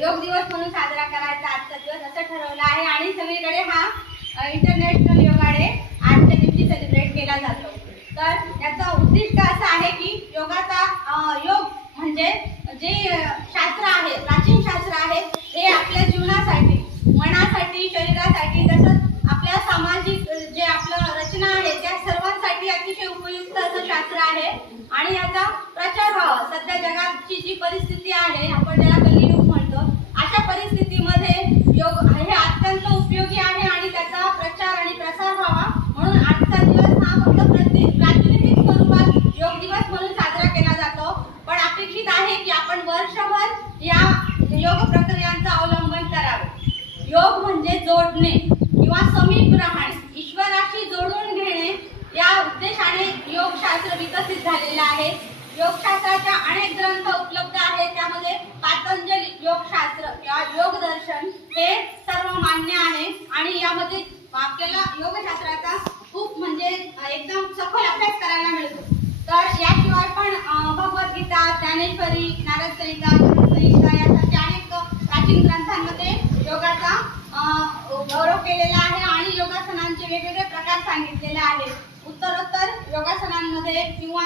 योग दिवस म्हणून साजरा करायचा आजचा दिवस असं ठरवलं आहे आणि सगळीकडे हा इंटरनॅशनल योग डे आजच्या दिवशी सेलिब्रेट केला जातो। तर याचा उद्दिष्ट असं आहे की योग म्हणजे जे शास्त्र आहे, प्राचीन शास्त्र आहे, हे आपल्या जीवनासाठी, मनासाठी, शरीरासाठी, तसंच आपल्या सामाजिक जे आपलं रचना आहे त्या सर्वांसाठी अतिशय उपयुक्त असं शास्त्र आहे आणि याचा प्रचार व्हावा। सध्या जगाची जी परिस्थिती आहे, आपण त्याला कलियुग म्हणतो, अशा परिस्थितीमध्ये योग हे अत्यंत उपयोगी आहे आणि त्याचा प्रचार आणि प्रसार व्हावा म्हणून आजचा दिवस हा फक्त प्रातिनिधिक स्वरूपात योग दिवस म्हणून साजरा केला जातो। पण अपेक्षित आहे की आपण वर्षभर या योग प्रक्रियांचा अवलंबन करावे। योग म्हणजे जोडणे किंवा समीप राहणे, ईश्वराशी जोडून घेणे या उद्देशाने योगशास्त्र विकसित झालेले आहे। योगशास्त्राच्या अनेक ग्रंथ उपलब्ध आहेत, त्यामध्ये पातंजली योगशास्त्र किंवा योगदर्शन हे सर्व मान्य आहे आणि यामध्ये आपल्याला योगशास्त्राचा खूप म्हणजे एकदम सखोल अभ्यास करायला मिळतो। तर याशिवाय पण भगवद्गीता, ज्ञानेश्वरी, नारद संहिता, संहिता यासारख्या अनेक प्राचीन ग्रंथांमध्ये योगाचा गौरव केलेला आहे आणि योगासनांचे वेगवेगळे प्रकार सांगितलेले आहेत। उत्तरोत्तर योगासनांमध्ये किंवा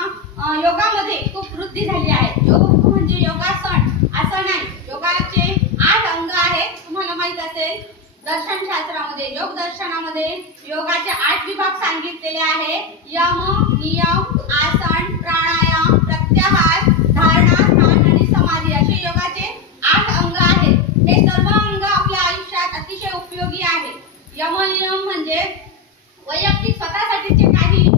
योगामध्ये खूप वृद्धी झाली आहे। योग म्हणजे योगासन असं नाही, योगाचे 8 अंग आहेत। तुम्हाला माहित असेल दर्शनशास्त्रामध्ये, योग दर्शनामध्ये योगाचे 8 विभाग सांगितलेले आहे। यम, नियम, आसन, प्राणायाम, प्रत्याहार, धारणा, ध्यान आणि समाधी असे योगाचे 8 अंग आहेत। हे सर्व अंग आपल्या आयुष्यात अतिशय उपयोगी आहेत। यम नियम म्हणजे वैयक्तिक स्वतःसाठीचे काही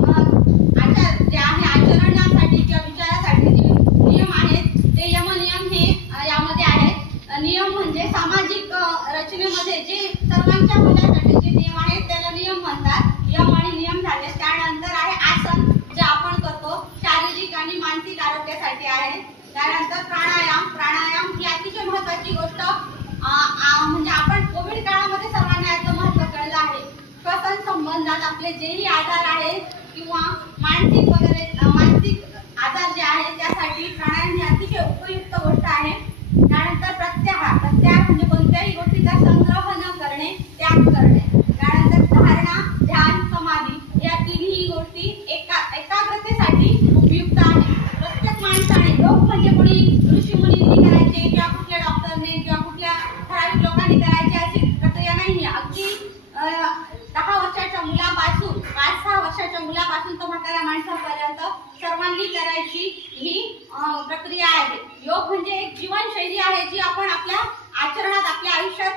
आचार जे आहे, आचरणासाठी किंवा विचारासाठी जे नियम आहेत ते यम नियम हे यामध्ये आहेत। नियम म्हणजे सामाजिक रचनेमध्ये जे सर्वांच्या भल्यासाठी जे नियम आहेत त्याला नियम म्हणतात। यम आणि नियम झाले। त्यानंतर आहे आसन, जे आपण करतो शारीरिक आणि मानसिक आरोग्यासाठी आहे। त्यानंतर प्राणायाम, प्राणायाम ही अतिशय महत्त्वाची गोष्ट म्हणजे आपण कोविड काळामध्ये सर्वांना याचं महत्त्व कळलं आहे। श्वसन संबंधात आपले जेही आजार आहेत किंवा मानसिक आजार जे आहेत त्यासाठी प्राणायाम ही अतिशय उपयुक्त गोष्ट आहे। त्यानंतर प्रत्याहार, प्रत्याहार म्हणजे कोणत्याही गोष्टीचा संग्रह न करणे, त्याग करणे। त्यानंतर धारणा, ध्यान, समाधी या तिन्ही गोष्टी एकाग्रतेसाठी उपयुक्त आहेत। प्रत्येक माणसाने, योग म्हणजे कोणी ऋषी मुनींनी करायचे किंवा कुठल्या डॉक्टरने किंवा कुठल्या ठराविक लोकांनी करायचे अशी प्रक्रिया नाही। अगदी 10 वर्षाच्या मुलापासून 5-6 वर्षाच्या मुलापासून तर म्हाताऱ्या माणसापर्यंत सर्वांनी करायची ही प्रक्रिया आहे। योग म्हणजे एक जीवनशैली आहे जी आपण आपल्या आचरणात, आपल्या आयुष्यात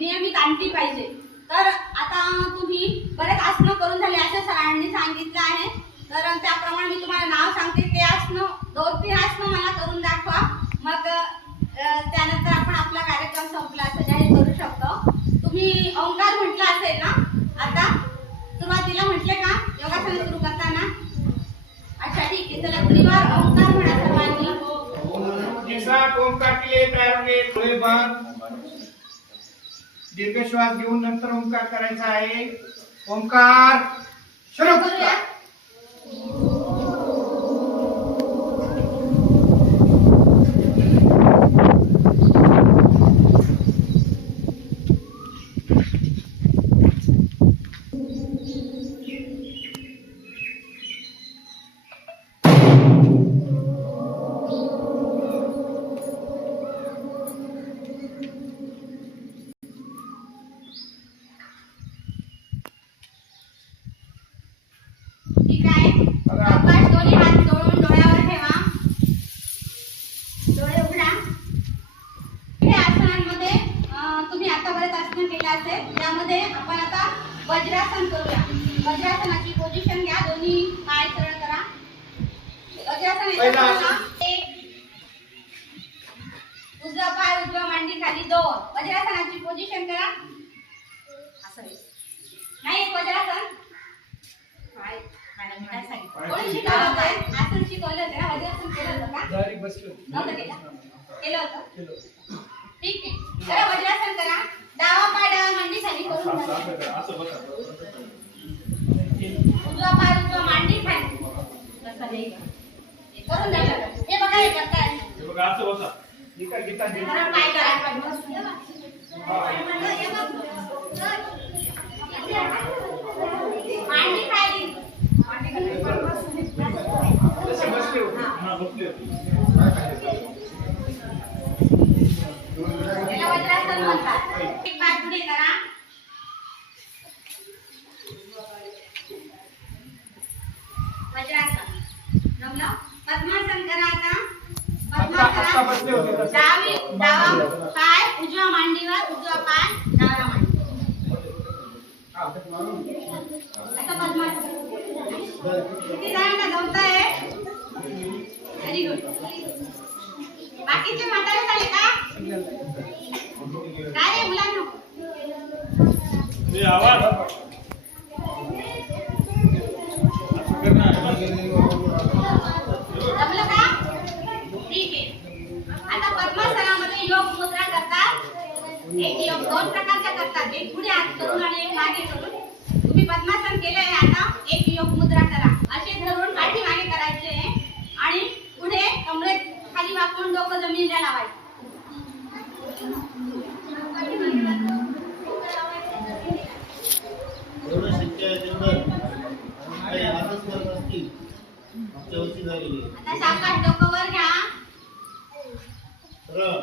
नियमित आणली पाहिजे। तर आता तुम्ही बरेच आसनं करून झाले असं सरांनी सांगितलं आहे। तर त्याप्रमाणे मी तुम्हाला नाव सांगते, ते आसनं 2-3 आसनं मला करून दाखवा, मग त्यानंतर आपण आपला कार्यक्रम संपला असं जाहीर करू शकतो। तुम्ही ओंकार म्हटलं असेल ना, आता सुरुवातीला म्हटले का योगासन सुरू करताना? अच्छा ठीक आहे, चला त्रिवार ओंकार म्हणा सर्वांनी। ओंकार के प्रारंभी डोळे बंद, दीर्घ श्वास घेऊन नंतर ओंकार करायचा आहे। ओंकार सुरू करूया। ठीक आहे, सावकाश दोन्ही हात जोडून डोळ्यावर ठेवा, डोळे उघडा। हे आसनांमध्ये तुम्ही आता बरेच आसन केले असेल, त्यामध्ये आपण आता वज्रासन करूया। वज्रासनाची पोझिशन घ्या, दोन्ही पाय सरळ करा। वज्रासन उजवा पाय उजव्या मांडी खाली 2। वज्रासनाची पोझिशन करा असं नाही, एक वज्रासन काय काय सांगितलं, कोणी शिकवलं होतं? आसन शिकवलं होतं ना, वज्रासन केलं होतं का? डायरेक्ट बसलो नव्हतं केलं होतं? ठीक आहे, चला वज्रासन करा। डावा पाय डाव्या मांडी खाली करून उजवा पाय उजव्या मांडी खाली करून द्या। हे बघा, हे करताय, हे बघा असं बसा, गीता गीता गीता. तर काय करायचं मांडी खाली जशी बसली होती. त्याला वज्रासन म्हणतात. एक पाय पुढे करा. वज्रासन. जमलं? पद्मासन करा आता. आता बसले होते पद्मासनात तसं. डावा पाय उजव्या मांडीवर, उजवा पाय डाव्या मांडीवर. आता पद्मासन. किती जणांना जमतंय? Very good. बाकीचे म्हातारे झाले का? काय रे मुलांना? जमलं का? ठीक आहे. आता पद्मासनामध्ये योग मुद्रा करतात. एक योग दोन प्रकारच्या करतात. एक पुढे हात करून आणि एक मागे करून. तुम्ही पद्मासन केलंय आता एक योग मुद्रा करा. असे धरून पाठीमागे करायचे आणि पुढे कमरेत खाली वाकून डोकं जमिनीला लावायचं. एवढं शक्य आहे तेवढं काही आजच करत असतील मागच्या वर्षी झालेली आता सावकाश डोकं वर घ्या. सरळ